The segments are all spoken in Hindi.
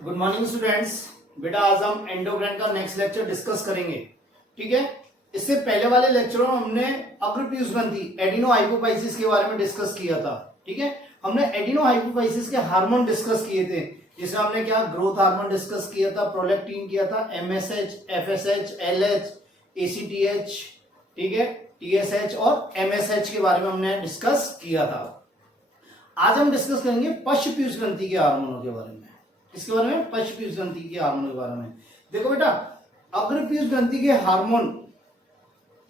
Good morning students. बेटा आज हम एंडोक्राइन का नेक्स्ट लेक्चर डिस्कस करेंगे। ठीक है, इससे पहले वाले लेक्चरों में हमने अग्रपीयूष ग्रंथि एडिनो हाइपोफाइसिस के बारे में डिस्कस किया था। ठीक है, हमने एडिनो हाइपोफाइसिस के हार्मोन डिस्कस किए थे, जिसमें हमने क्या ग्रोथ हार्मोन डिस्कस किया था, प्रोलैक्टिन किया था, एमएसएच, एफएसएच, एलएच, एसीटीएच, ठीक है, टीएसएच और एमएसएच के बारे में हमने डिस्कस किया था। आज हम डिस्कस करेंगे पश्चपीयूष ग्रंथि के हार्मोनों के बारे में। इसके बारे में पश्चपीयूष ग्रंथि के हार्मोन के बारे में देखो बेटा। अग्रपीयूष ग्रंथि के हार्मोन,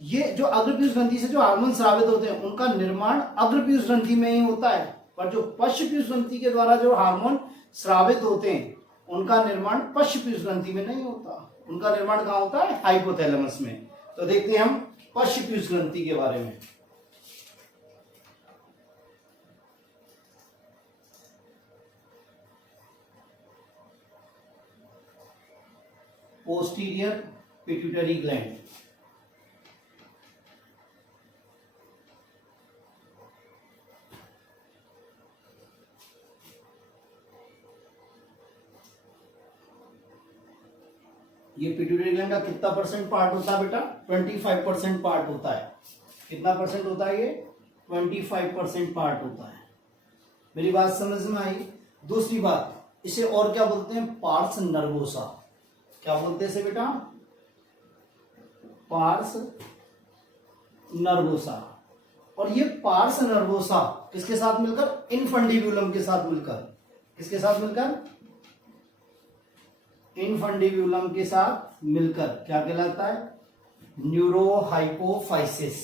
ये जो अग्रपीयूष ग्रंथि से जो हार्मोन स्रावित होते हैं उनका निर्माण अग्रपीयूष ग्रंथि में ही होता है, पर जो पश्चपीयूष ग्रंथि के द्वारा जो हार्मोन स्रावित होते हैं उनका निर्माण पश्चपीयूष ग्रंथि में नहीं होता। उनका निर्माण कहाँ होता है? हाइपोथैलेमस में। तो देखते हैं हम पश्चपीयूष ग्रंथि के बारे में। पोस्टीरियर पिट्यूटरी ग्लैंड, ये पिट्यूटरी ग्लैंड का कितना परसेंट पार्ट होता है बेटा? 25% पार्ट होता है। कितना परसेंट होता है ये? 25% पार्ट होता है। मेरी बात समझ में आई? दूसरी बात, इसे और क्या बोलते हैं? Pars nervosa. क्या बोलते हैं इसे बेटा? Pars nervosa. और ये पार्स नर्वोसा किसके साथ मिलकर? इनफंडिब्यूलम के साथ मिलकर। किसके साथ मिलकर? इनफंडिब्यूलम के साथ मिलकर क्या कहलाता है? न्यूरोहाइपोफाइसिस।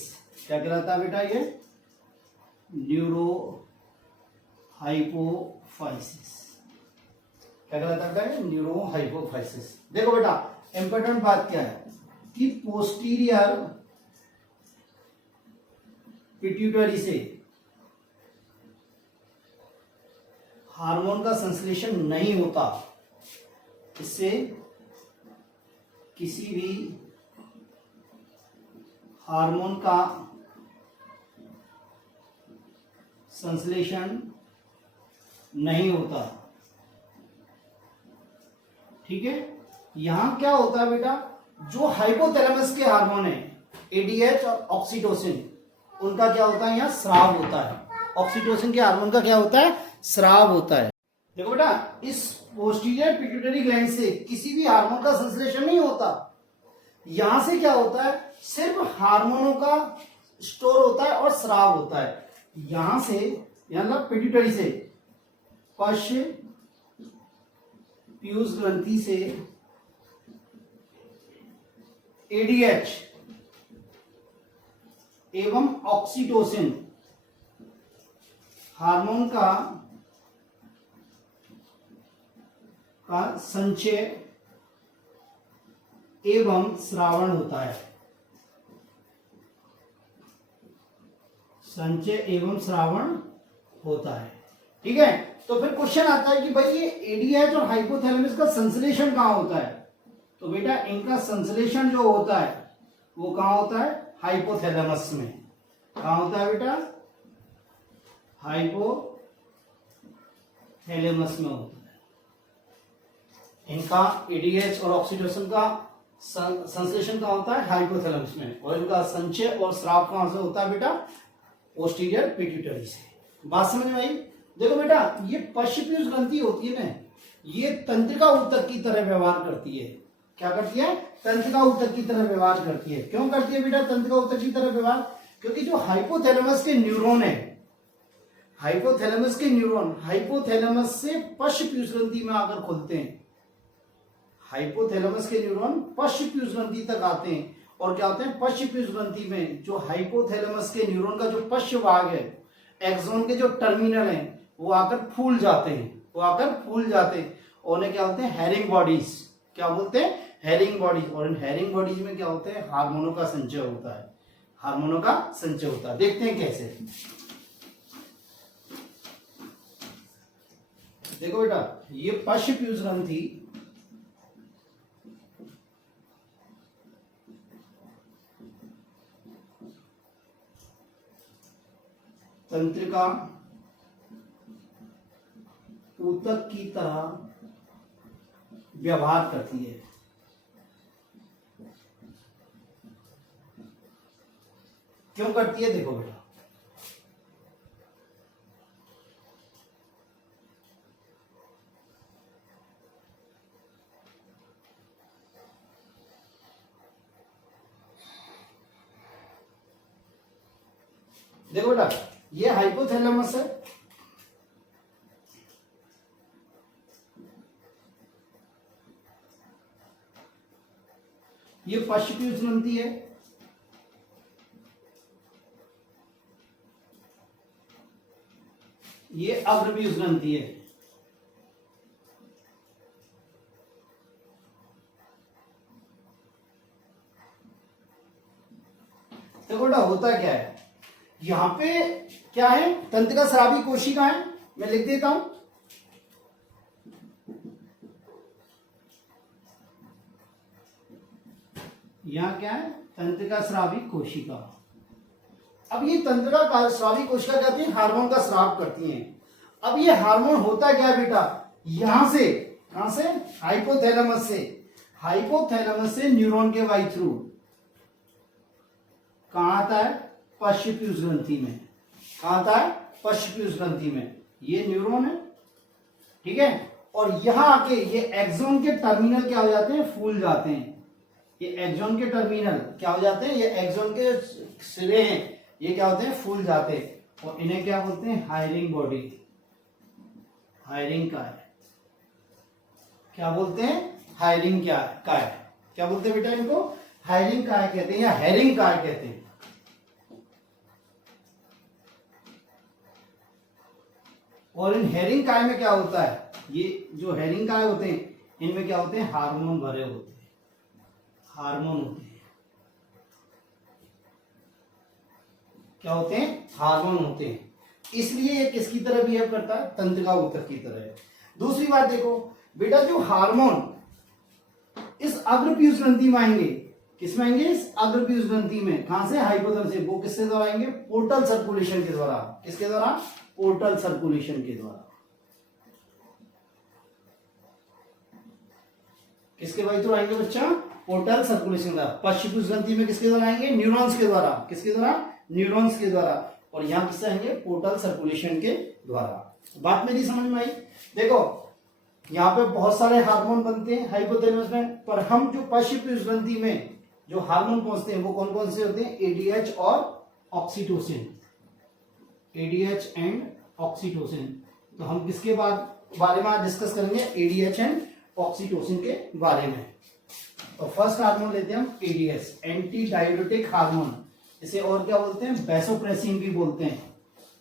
क्या कहलाता है बेटा? ये न्यूरोहाइपोफाइसिस। क्या कहलाता है? न्यूरोहाइपोफाइसिस। देखो बेटा, इंपॉर्टेंट बात क्या है कि पोस्टीरियर पिट्यूटरी से हार्मोन का संश्लेषण नहीं होता। इससे किसी भी हार्मोन का संश्लेषण नहीं होता। ठीक है, यहां क्या होता है बेटा? जो हाइपोथैलेमस के हार्मोन है एडीएच और ऑक्सीटोसिन, उनका क्या होता है? यहां स्राव होता है। ऑक्सीटोसिन के हार्मोन का क्या होता है? स्राव होता है। देखो बेटा, इस पोस्टीरियर पिट्यूटरी ग्लैंड से किसी भी हार्मोन का संश्लेषण नहीं होता। यहां से क्या होता है? सिर्फ हार्मोनों का स्टोर होता है और स्राव होता है। यहां से, यहां पिट्यूटरी से, पश्चपीयूष ग्रंथि से एडीएच एवं ऑक्सीटोसिन हार्मोन का संचय एवं श्रावण होता है। संचय एवं श्रावण होता है। ठीक है, तो फिर क्वेश्चन आता है कि भाई ये एडीएच और हाइपोथैलेमस का संश्लेषण कहां होता है? तो बेटा इनका संश्लेषण जो होता है वो कहां होता है? हाइपोथैलेमस में। कहां होता है बेटा? हाइपोथैलेमस में होता है। इनका एडीएच और ऑक्सीटोसिन का संश्लेषण कहां होता है? हाइपोथैलेमस में। और इनका संचय और स्राव कहां से होता है बेटा? पोस्टीरियर पिट्यूटरी से। बात समझ में आई? देखो बेटा, ये पश्चपीयूष ग्रंथि होती है ना, ये तंत्रिका ऊतक की तरह व्यवहार करती है। क्या करती है? तंत्रिका ऊतक की तरह व्यवहार करती है। क्यों करती है बेटा तंत्रिका ऊतक की तरह व्यवहार? क्योंकि जो हाइपोथैलेमस के न्यूरॉन है, हाइपोथैलेमस के न्यूरॉन हाइपोथैलेमस से पश्चपीयूष ग्रंथि में आकर खुलते हैं। हाइपोथैलेमस के न्यूरॉन पश्चपीयूष ग्रंथि तक आते हैं और क्या होते हैं? पश्चपीयूष ग्रंथि में जो हाइपोथैलेमस के न्यूरॉन का जो पश्च भाग है, एक्सोन के जो टर्मिनल हैं, वो आकर फूल जाते हैं। वो आकर फूल जाते हैं और उन्हें क्या होते हैं? Herring bodies. क्या बोलते हैं? Herring bodies. और इन हैरिंग बॉडीज में क्या होते हैं? हार्मोनों का संचय होता है। हार्मोनों का संचय होता है। देखते हैं कैसे। देखो बेटा, ये पश्चपीयूष ग्रंथि तंत्रिका ऊतक की तरह व्यवहार करती है। क्यों करती है देखो बेटा, देखो बेटा ये हाइपोथैलेमस है, ये पश्चपीयूष ग्रंथि है, ये अग्रपीयूष ग्रंथि है। देखो बेटा होता क्या है, यहां पे क्या है, तंत्रिका स्रावी कोशिका है, मैं लिख देता हूं। यहां क्या है, तंत्रिका स्रावी कोशिका। अब ये तंत्रिका स्रावी कोशिका कहती है हार्मोन का स्राव करती हैं। अब ये हार्मोन होता क्या है बेटा, यहां से, कहां से, हाइपोथैलेमस से, हाइपोथैलेमस से न्यूरॉन के वाई थ्रू कहां आता है, पश्चपीयूष ग्रंथि में। कहां आता है, पश्चपीयूष ग्रंथि में। ये न्यूरॉन है, ठीक है, और यहां आके ये एक्सॉन के टर्मिनल क्या हो जाते हैं, फूल जाते हैं। ये एक्सॉन के टर्मिनल क्या हो जाते हैं, ये एक्सॉन के सिरे हैं, ये क्या होते हैं, फूल जाते हैं, और इन्हें क्या बोलते हैं, हायरिंग बॉडी, हायरिंग काय। क्या बोलते हैं, हायरिंग काय। क्या बोलते हैं बेटा इनको, हायरिंग काय कहते हैं, या हेरिंग काय कहते हैं। और इन हेरिंग काय में क्या होता है, ये जो हेरिंग काय होते हैं इनमें क्या होते हैं, हार्मोन भरे होते हैं, हार्मोन होते हैं। क्या होते हैं, हार्मोन होते हैं, इसलिए ये किसकी तरह बिहेव करता है, तंत्रिका ऊतक की तरह है। दूसरी बात देखो बेटा, जो हार्मोन इस अग्रपीयूष ग्रंथि में आएंगे, किसमें आएंगे, इस अग्रपीयूष ग्रंथि में, कहां से, हाइपोथैलेमस से, वो किसके द्वारा आएंगे, पोर्टल सर्कुलेशन के द्वारा। किसके द्वारा, पोर्टल सर्कुलेशन के द्वारा। किसके वाई थ्रू आएंगे बच्चा, पोर्टल सर्कुलेशन द्वारा। पश्चपीयूष ग्रंथि में किसके द्वारा आएंगे, न्यूरॉन्स के द्वारा। किसके द्वारा, न्यूरॉन्स के द्वारा। और यहां किससे आएंगे, पोर्टल सर्कुलेशन के द्वारा। बात मेरी समझ में आई। देखो यहाँ पे बहुत सारे हार्मोन बनते हैं हाइपोथैलेमस में, पर हम जो पश्चपीयूष ग्रंथि में जो हार्मोन पहुंचते हैं वो कौन कौन से होते हैं, एडीएच और ऑक्सीटोसिन, एडीएच एंड ऑक्सीटोसिन। तो हम किसके बारे में डिस्कस करेंगे, एडीएच एंड ऑक्सीटोसिन के बारे में। तो फर्स्ट हार्मोन लेते हैं हम एडीएच, एंटी डाययूरेटिक हार्मोन। इसे और क्या बोलते हैं, वैसोप्रेसिन भी बोलते हैं।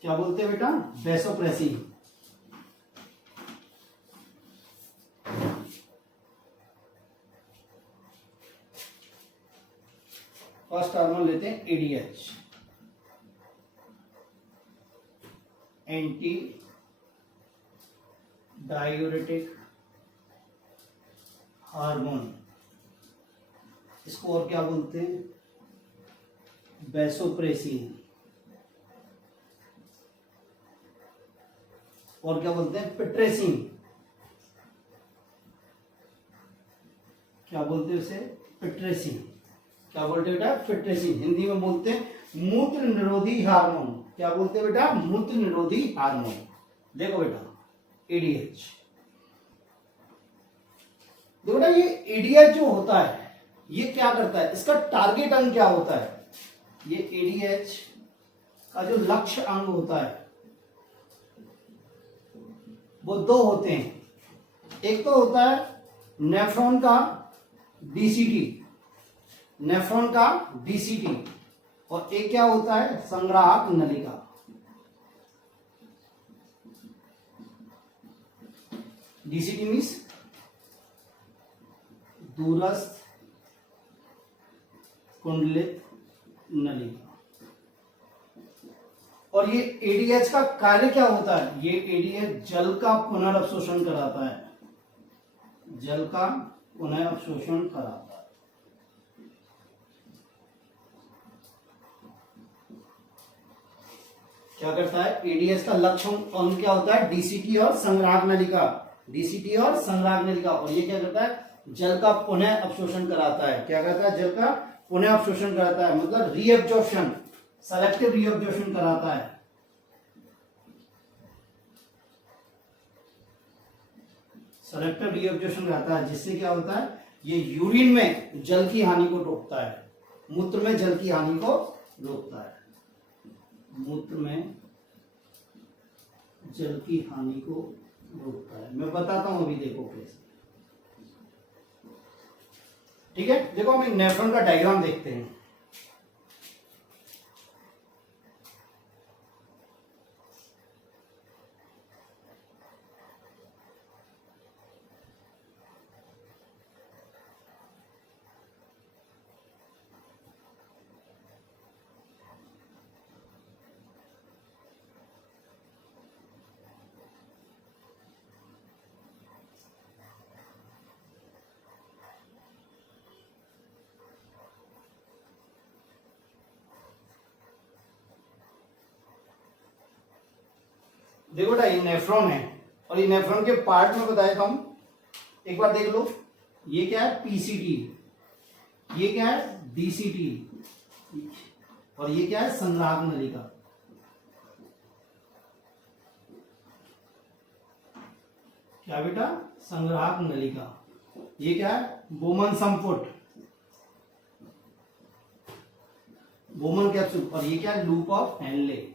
क्या बोलते हैं बेटा, वैसोप्रेसिन। फर्स्ट हार्मोन लेते हैं एडीएच, एंटी डाययूरेटिक हार्मोन। इसको और क्या बोलते हैं, वैसोप्रेसिन। और क्या बोलते हैं, पिट्रेसिन। क्या बोलते हैं उसे, पिट्रेसिन। क्या बोलते हैं बेटा, पिट्रेसिन। हिंदी में बोलते हैं मूत्र निरोधी हार्मोन। क्या बोलते हैं बेटा, मूत्र निरोधी हार्मोन। देखो बेटा एडीएच, देखो बेटा ये एडीएच जो होता है ये क्या करता है, इसका टारगेट अंग क्या होता है। ये एडीएच का जो लक्ष्य अंग होता है वो दो होते हैं। एक तो होता है नेफ्रॉन का डीसीटी, नेफ्रॉन का डीसीटी, और एक क्या होता है, संग्राहक नलिका। डीसीटी मीन्स दूरस्थ कुंडलित नलिका। और ये एडीएच का कार्य क्या होता है, ये एडीएच जल का पुनर्अवशोषण कराता है, जल का पुनर्अवशोषण कराता है। क्या करता है, एडीएच का लक्ष्य अंग क्या होता है, डीसीटी और संग्राहक नलिका। डीसीटी और संग्राहक नलिका। और ये क्या करता है, जल का पुनः अवशोषण कराता है। क्या करता है, जल का पुनः अवशोषण कराता है, मतलब रीअब्जॉर्प्शन, सेलेक्टिव रीअब्जॉर्प्शन कराता है। सेलेक्टिव रीअब्जॉर्प्शन कराता है, जिससे क्या होता है, ये यूरिन में जल की हानि को रोकता है, मूत्र में जल की हानि को रोकता है, मूत्र में जल की हानि को रोकता है। मैं बताता हूं अभी, देखो कैसे। ठीक है, देखो हम एक नेफ्रॉन का डायग्राम देखते हैं। देखो बेटा, ये नेफ्रॉन है और ये नेफ्रॉन के पार्ट में बताया था हम, एक बार देख लो। ये क्या है, पीसीटी, ये क्या है, डीसीटी, और ये क्या है, संग्राहक नलिका। क्या बेटा, संग्राहक नलिका। ये क्या है, बोमन संपुट, बोमन कैप्सूल। और ये क्या है, लूप ऑफ हेनले,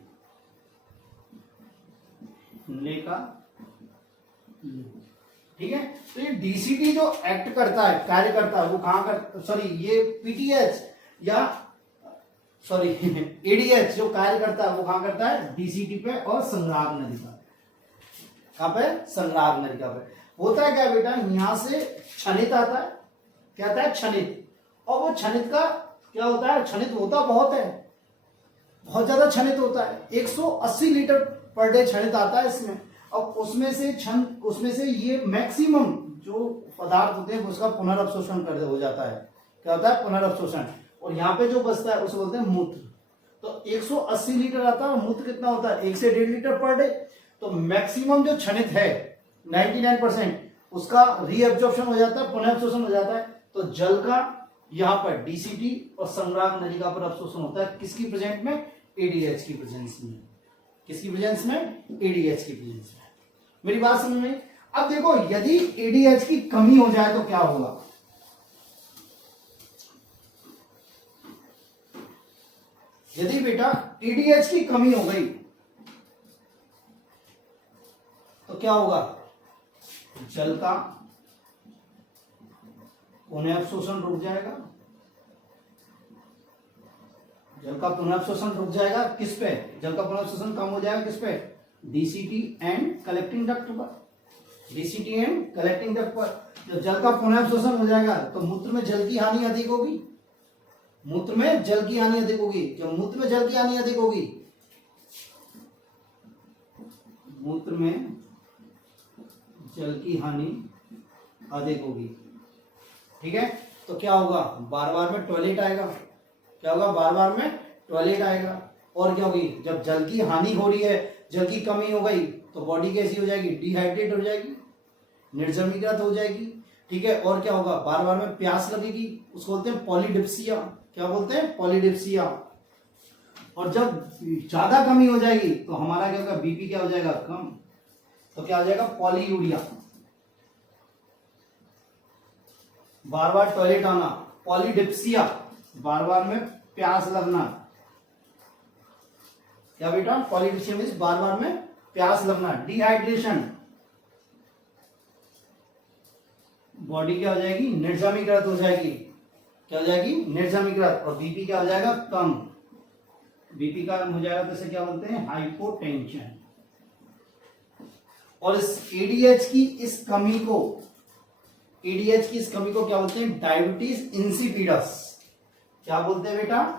का। ठीक है, तो ये डीसीटी जो एक्ट करता है, कार्य करता है, वो कहां कर, सॉरी ये पीटीएच या सॉरी एडीएच जो कार्य करता है वो कहां करता है, डीसीटी पे और संग्राहक नलिका। कहां पे, संग्राहक नलिका पे। होता है क्या बेटा, यहां से क्षणित आता है, क्या आता है, क्षणित। और वो क्षणित का क्या होता है, क्षणित होता बहुत है, बहुत ज्यादा क्षणित होता है, 180 लीटर पर डे क्षणित आता है इसमें। और उसमें से ये मैक्सिमम जो पदार्थ होते हैं उसका पुनर्अवशोषण कर हो जाता है। क्या होता है, पुनर्अवशोषण। और यहाँ पे जो बचता है उसे बोलते हैं मूत्र। तो 180 लीटर आता है और मूत्र कितना होता है, 1 से 1.5 लीटर पर डे। तो मैक्सिमम जो क्षणित है 99% उसका रीअब्जॉर्प्शन हो जाता है, पुनर्अवशोषण हो जाता है। तो जल का यहाँ पर डीसीटी और संग्राहक नलिका पर अवशोषण होता है, किसकी प्रेजेंट में, एडीएच की प्रेजेंस में। किसकी प्रेजेंस में, एडीएच की प्रेजेंस में। मेरी बात समझ में। अब देखो, यदि एडीएच की कमी हो जाए तो क्या होगा, यदि बेटा एडीएच की कमी हो गई तो क्या होगा, जल का पुनः अवशोषण रुक जाएगा, जल का पुनर्अवशोषण रुक जाएगा। किस पे, जल का पुनर्अवशोषण कम हो जाएगा, किस पे, डीसीटी एंड कलेक्टिंग डक्ट पर। डीसीटी एंड कलेक्टिंग डक्ट पर जब जल का पुनर्अवशोषण हो जाएगा तो मूत्र में जल की हानि अधिक होगी, मूत्र में जल की हानि अधिक होगी। जब मूत्र में जल की हानि अधिक होगी, मूत्र में जल की हानि अधिक होगी, ठीक है। तो क्या होगा, बार बार में टॉयलेट आएगा, क्या होगा, बार बार में टॉयलेट आएगा। और क्या होगी, जब जल की हानि हो रही है, जल की कमी हो गई तो बॉडी कैसी हो जाएगी, डिहाइड्रेट हो जाएगी, निर्जमीकृत हो जाएगी, ठीक है। और क्या होगा, बार बार में प्यास लगेगी, उसको बोलते हैं पॉलीडिप्सिया। क्या बोलते हैं, पॉलीडिप्सिया। और जब ज्यादा कमी हो जाएगी तो हमारा क्या होगा, बीपी क्या हो जाएगा, कम। तो क्या हो जाएगा, पॉलीयूरिया। बार बार टॉयलेट आना, पॉलीडिप्सिया, बार बार में प्यास लगना। क्या बेटा, पॉलीडिप्सिया मींस बार बार में प्यास लगना। डिहाइड्रेशन, बॉडी क्या हो जाएगी, निर्जमीकृत हो जाएगी, क्या हो जाएगी, निर्जमीकृत। और बीपी क्या हो जाएगा, कम। बीपी का हो जाएगा तो इसे क्या बोलते हैं, हाइपोटेंशन। और इस एडीएच की इस कमी को, एडीएच की इस कमी को क्या बोलते हैं, डायबिटीज इंसिपिडस। क्या बोलते हैं बेटा,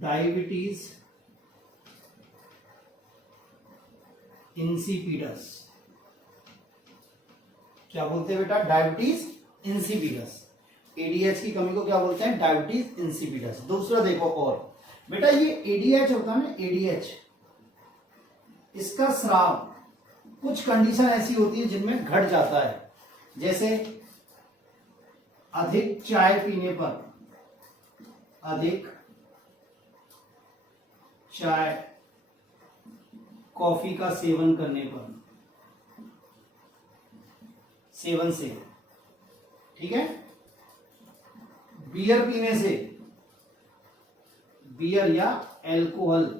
डायबिटीज इंसिपिडस। क्या बोलते हैं बेटा, डायबिटीज इंसिपिडस। एडीएच की कमी को क्या बोलते हैं, डायबिटीज इंसिपिडस। दूसरा देखो, और बेटा ये एडीएच होता है ना, एडीएच, इसका स्राव कुछ कंडीशन ऐसी होती है जिनमें घट जाता है, जैसे अधिक चाय पीने पर, अधिक चाय कॉफी का सेवन करने पर, सेवन से, ठीक है, बियर पीने से, बियर या एल्कोहल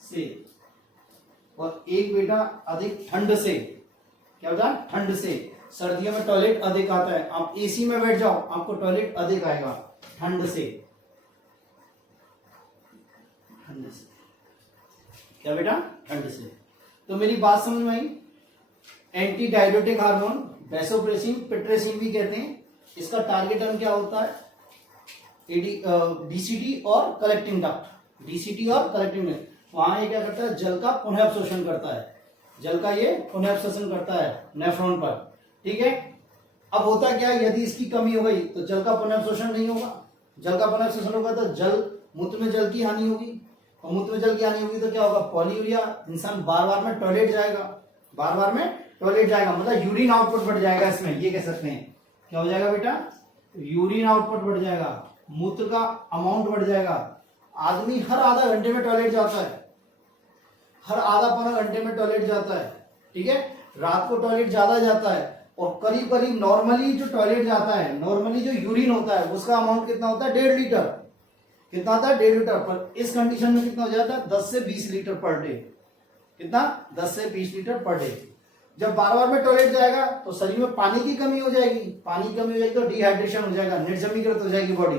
से, और एक बेटा अधिक ठंड से, क्या होता है, ठंड से, सर्दियों में टॉयलेट अधिक आता है, आप एसी में बैठ जाओ आपको टॉयलेट अधिक आएगा, ठंड से, ठंड से, क्या बेटा, ठंड से। तो मेरी बात समझ में आई। एंटी डायबिटिक हार्मोन वैसोप्रेसिन, पिट्रेसिन भी कहते हैं, इसका टारगेट टर्म क्या होता है, डीसीटी और कलेक्टिंग डक्ट, डीसीटी और कलेक्टिंग डक्ट। वहां ये क्या करता है, जल का पुनः अवशोषण करता है, जल का ये पुनः अवशोषण करता है नेफ्रॉन पर, ठीक है। अब होता क्या है, यदि इसकी कमी हो गई तो जल का पुनः अवशोषण नहीं होगा, जल का पुनः अवशोषण होगा तो जल, मूत्र में जल की हानि होगी, और मूत्र में जल की हानि होगी तो क्या होगा, पॉलीयूरिया, इंसान बार बार में टॉयलेट जाएगा, बार बार में टॉयलेट जाएगा, मतलब यूरिन आउटपुट बढ़ जाएगा, इसमें ये कह सकते हैं, क्या हो जाएगा बेटा, यूरिन आउटपुट बढ़ जाएगा, मूत्र का अमाउंट बढ़ जाएगा। आदमी हर आधा घंटे में टॉयलेट जाता है, हर आधा पौना घंटे में टॉयलेट जाता है, ठीक है, रात को टॉयलेट ज्यादा जाता है, और करीब करीब नॉर्मली जो टॉयलेट जाता है, नॉर्मली जो यूरिन होता है उसका अमाउंट कितना होता है, 1.5 लीटर, कितना होता है, 1.5 लीटर, पर इस कंडीशन में कितना हो जाता है, 10 से 20 लीटर पर डे, कितना, 10 से 20 लीटर पर डे। जब बार बार में टॉयलेट जाएगा तो शरीर में पानी की कमी हो जाएगी, पानी की कमी हो जाएगी तो डिहाइड्रेशन हो जाएगा, निर्जमीकृत हो जाएगी बॉडी,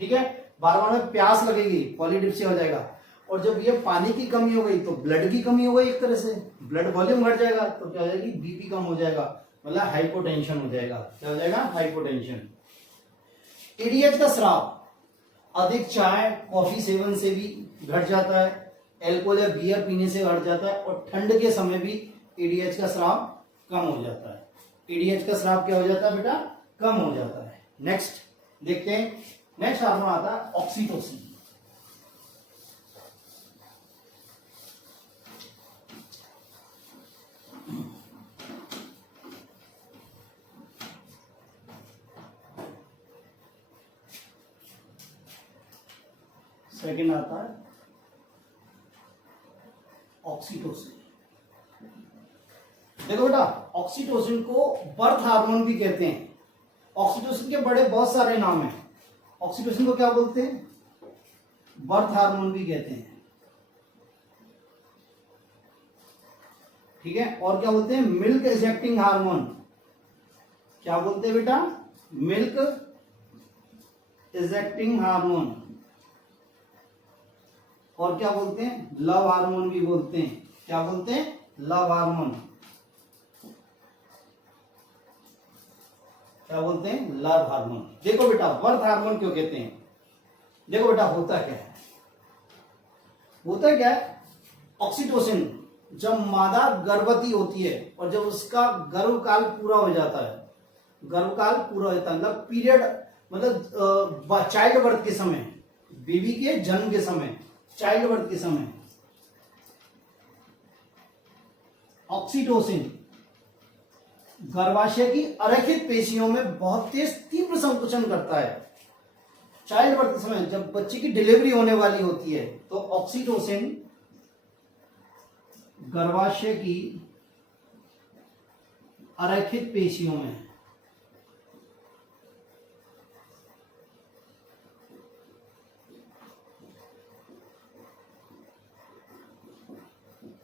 ठीक है, बार बार में प्यास लगेगी, पॉलीडिप्सिया हो जाएगा, और जब ये पानी की कमी हो गई तो ब्लड की कमी हो गई, एक तरह से ब्लड वॉल्यूम घट जाएगा, तो क्या हो जाएगी, बीपी कम हो जाएगा, मतलब हाइपोटेंशन हो जाएगा, क्या हो जाएगा, हाइपोटेंशन। एडीएच का स्राव अधिक चाय कॉफी सेवन से भी घट जाता है, एल्कोहल या बियर पीने से घट जाता है, और ठंड के समय भी एडीएच का स्राव कम हो जाता है, एडीएच का स्राव क्या हो जाता है बेटा, कम हो जाता है। नेक्स्ट देखते हैं, नेक्स्ट हार्मोन आता है ऑक्सीटोसिन। सेकेंड आता है ऑक्सीटोसिन। देखो बेटा, ऑक्सीटोसिन को बर्थ हार्मोन भी कहते हैं, ऑक्सीटोसिन के बड़े बहुत सारे नाम हैं, ऑक्सीटोसिन को क्या बोलते हैं, बर्थ हार्मोन भी कहते हैं, ठीक है, और क्या बोलते हैं, मिल्क इजेक्टिंग हार्मोन, क्या बोलते हैं बेटा, मिल्क इजेक्टिंग हार्मोन, और क्या बोलते हैं, लव हार्मोन भी बोलते हैं, क्या बोलते हैं, लव हार्मोन, क्या बोलते हैं, लव हार्मोन। देखो बेटा, बर्थ हार्मोन क्यों कहते हैं, देखो बेटा होता क्या है, होता क्या है, ऑक्सीटोसिन जब मादा गर्भवती होती है और जब उसका गर्भकाल पूरा हो जाता है, गर्भकाल पूरा हो जाता है, मतलब पीरियड, मतलब चाइल्ड बर्थ के समय, बेबी के जन्म के समय, चाइल्ड बर्थ के समय, ऑक्सीटोसिन गर्भाशय की अरेखित पेशियों में बहुत तेज तीव्र संकुचन करता है। चाइल्ड बर्थ के समय जब बच्चे की डिलीवरी होने वाली होती है तो ऑक्सीटोसिन गर्भाशय की अरेखित पेशियों में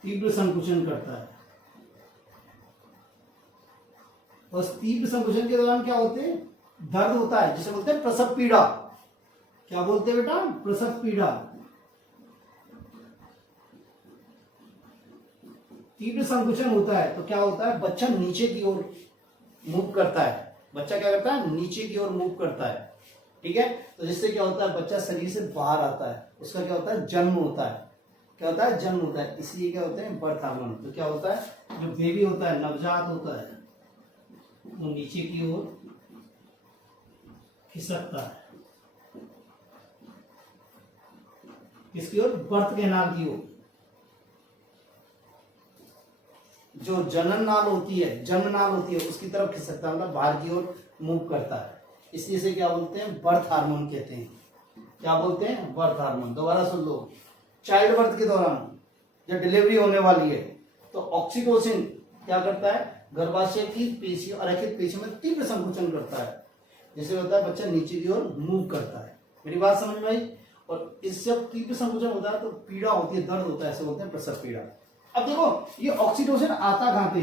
तीव्र संकुचन करता है, और तीव्र संकुचन के दौरान क्या होते हैं, दर्द होता है, जिसे बोलते हैं प्रसव पीड़ा, क्या बोलते हैं बेटा, प्रसव पीड़ा। तीव्र संकुचन होता है तो क्या होता है, बच्चा नीचे की ओर मूव करता है, बच्चा क्या करता है, नीचे की ओर मूव करता है, ठीक है, तो जिससे क्या होता है, बच्चा शरीर से बाहर आता है, उसका क्या होता है, जन्म होता है, क्या होता है, जन्म होता है, इसलिए क्या होते हैं, बर्थ हार्मोन। तो क्या होता है, जो बेबी होता है, नवजात होता है, वो नीचे की ओर खिसकता है, किसकी ओर, बर्थ कैनाल की ओर, जो जनन नाल होती है, जन्म नाल होती है, उसकी तरफ खिसकता है, मतलब बाहर की ओर मूव करता है, इसलिए इसे क्या बोलते हैं, बर्थ हार्मोन कहते हैं। क्या बोलते हैं, बर्थ हार्मोन। दोबारा सुन लो, चाइल्ड बर्थ के दौरान जब डिलीवरी होने वाली है तो ऑक्सीटोसिन क्या करता है, गर्भाशय की पेशियों, अरेखित पेशियों में तीव्र संकुचन करता है, जिससे होता है बच्चा नीचे की ओर मूव करता है। मेरी बात समझ में आई? और इस जब तीव्र संकुचन होता है तो पीड़ा होती है, दर्द होता है, ऐसे बोलते हैं प्रसव पीड़ा। अब देखो ये ऑक्सीटोसिन आता कहां पे,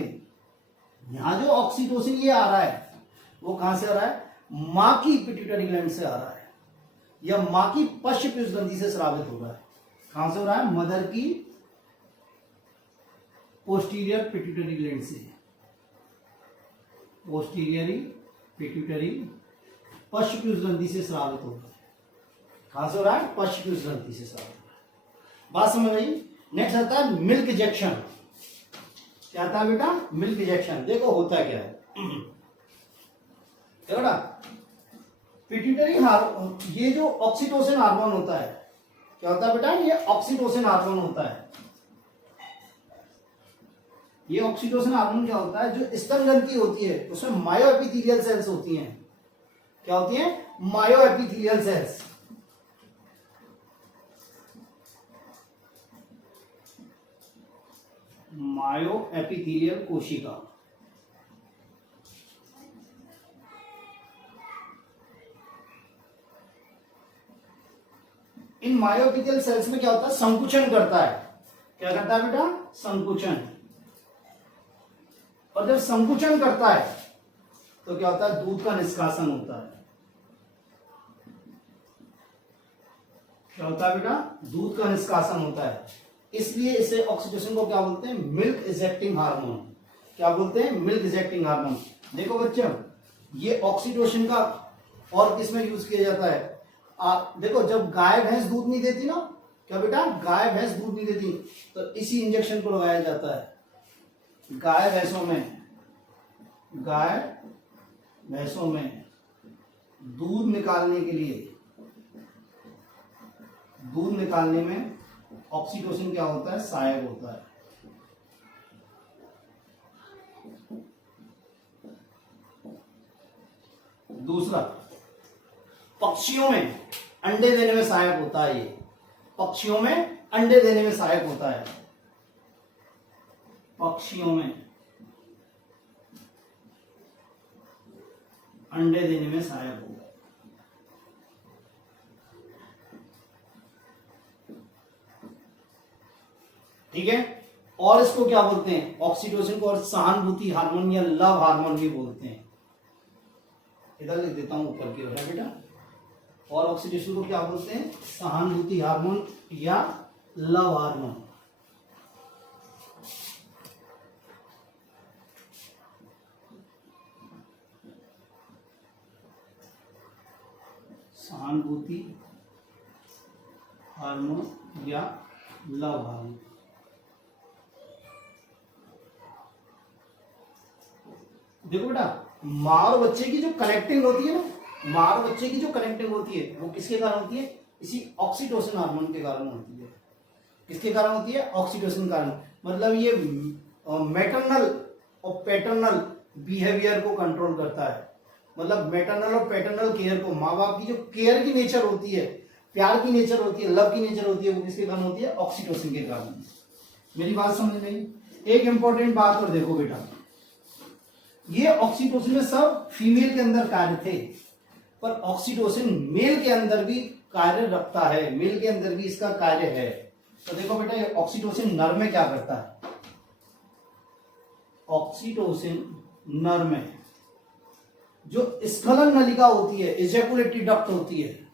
यहां जो ऑक्सीटोसिन ये आ रहा है वो कहां से आ रहा है, मां की पिट्यूटरी ग्लैंड से आ रहा है, या मां की पश्च पीयूषग्रंथि से स्रावित हो रहा है। कहां से हो रहा है, मदर की पोस्टीरियर पिट्यूटरी ग्लैंड से, पोस्टीरियरी पिट्यूटरी पश्च पीयूषग्रंथि से स्रावित हो रहा है। कहां से हो रहा है, पश्च पीयूषग्रंथि से स्रावित हो रहा है। बात समझ आई? नेक्स्ट आता है मिल्क इजेक्शन। क्या आता है बेटा, मिल्क इजेक्शन। देखो होता क्या है, देखो ना, पिट्यूटरी हार्मोन, ये जो ऑक्सीटोसिन हार्मोन होता है, क्या होता है बेटा, ये ऑक्सीटोसिन हार्मोन होता है। ये ऑक्सीटोसिन हार्मोन क्या होता है, जो स्तन ग्रंथि होती है उसमें मायोएपिथेलियल सेल्स होती हैं। क्या होती हैं, मायोएपिथेलियल सेल्स। मायोएपिथेलियल कोशिका। इन मायोएपिथेलियल सेल्स में क्या होता है, संकुचन करता है। क्या करता है बेटा, संकुचन। और जब संकुचन करता है तो क्या होता है, दूध का निष्कासन होता है। क्या होता है बेटा, दूध का निष्कासन होता है। इसलिए इसे ऑक्सीटोसिन को क्या बोलते हैं, मिल्क इजेक्टिंग हार्मोन। क्या बोलते हैं, मिल्क इजेक्टिंग हार्मोन। देखो बच्चों, ये ऑक्सीटोसिन का और किसमें यूज किया जाता है, देखो जब गाय भैंस दूध नहीं देती ना, क्या बेटा, गाय भैंस दूध नहीं देती तो इसी इंजेक्शन को लगाया जाता है गाय भैंसों में। गाय भैंसों में दूध निकालने के लिए, दूध निकालने में ऑक्सीटोसिन क्या होता है, सहायक होता है। दूसरा, पक्षियों में अंडे देने में सहायक होता है। ये पक्षियों में अंडे देने में सहायक होता है। पक्षियों में अंडे देने में सहायक होता है। ठीक है। और इसको क्या बोलते हैं, ऑक्सीटोसिन को और सहानुभूति हार्मोन या लव हार्मोन भी बोलते हैं। इधर लिख देता हूं ऊपर की ओर, है बेटा। और ऑक्सीटोसिन को क्या बोलते हैं, सहानुभूति हार्मोन या लव हार्मोन। सहानुभूति हार्मोन या लव हार्मोन। देखो बेटा, माँ और बच्चे की जो कनेक्टिंग होती है ना, माँ और बच्चे की जो कनेक्टिंग होती है वो किसके कारण होती है, इसी ऑक्सीटोसिन हार्मोन के कारण होती है। किसके कारण होती है, ऑक्सीटोसिन कारण। मतलब ये मैटरनल और पैटर्नल बिहेवियर को कंट्रोल करता है। मतलब मैटरनल और पैटर्नल केयर को, माँ बाप की जो केयर की नेचर होती है, प्यार की नेचर होती है, लव की नेचर होती है, वो किसके कारण होती है, ऑक्सीटोसिन के कारण। मेरी बात समझ में आई? एक इंपॉर्टेंट बात और देखो बेटा, ये ऑक्सीटोसिन में सब फीमेल के अंदर कार्य थे, पर ऑक्सीटोसिन मेल के अंदर भी कार्य रखता है, मेल के अंदर भी इसका कार्य है। तो देखो बेटा, ये ऑक्सीटोसिन नर में क्या करता है, ऑक्सीटोसिन नर में जो स्खलन नलिका होती है, इजैकुलेटरी डक्ट होती है,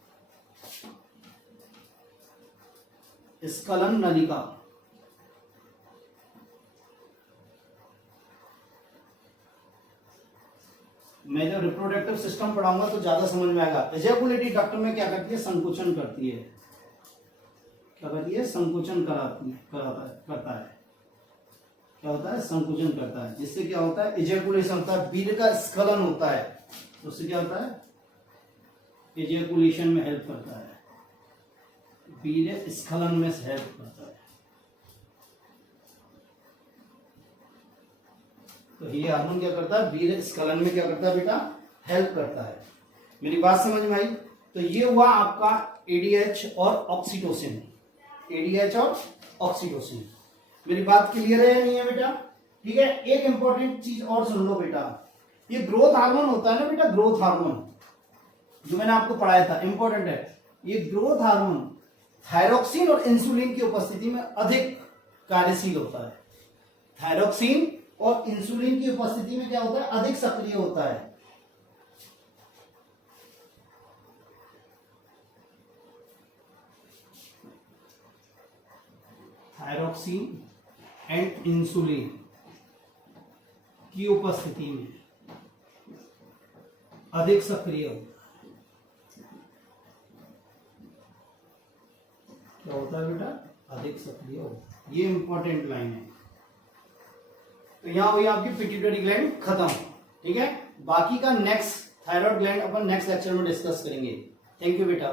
स्खलन नलिका, मैं जब रिप्रोडक्टिव सिस्टम पढ़ाऊंगा तो ज्यादा समझ में आएगा। इजैकुलेटरी डक्ट में क्या करती है, संकुचन करती है। क्या करती है, संकुचन करता है। क्या होता है, संकुचन करता है, जिससे क्या होता है, इजैकुलेशन होता है, वीर्य का स्खलन होता है, तो उससे क्या होता है, इजैकुलेशन में हेल्प करता है, वीर्य स्खलन में हेल्प करता है। तो ये हार्मोन क्या करता है, वीर्य स्खलन में क्या करता है बेटा, हेल्प करता है। मेरी बात समझ में आई? तो ये हुआ आपका एडीएच और ऑक्सीटोसिन, एडीएच और ऑक्सीटोसिन। मेरी बात क्लियर है या नहीं है बेटा? ठीक है। एक इंपॉर्टेंट चीज और सुन लो बेटा, ये ग्रोथ हार्मोन होता है ना बेटा, ग्रोथ हार्मोन जो मैंने आपको पढ़ाया था, इंपॉर्टेंट है। ये ग्रोथ हार्मोन थायरोक्सिन और इंसुलिन की उपस्थिति में अधिक कार्यशील होता है। थायरोक्सिन और इंसुलिन की उपस्थिति में क्या होता है, अधिक सक्रिय होता है। थायरोक्सिन एंड इंसुलिन की उपस्थिति में अधिक सक्रिय होता है। क्या होता है बेटा, अधिक सक्रिय होता है। ये इंपॉर्टेंट लाइन है। तो यहां हुई आपकी पिट्यूटरी ग्लैंड खत्म। ठीक है, बाकी का नेक्स्ट थायराइड ग्लैंड अपन नेक्स्ट लेक्चर में डिस्कस करेंगे। थैंक यू बेटा।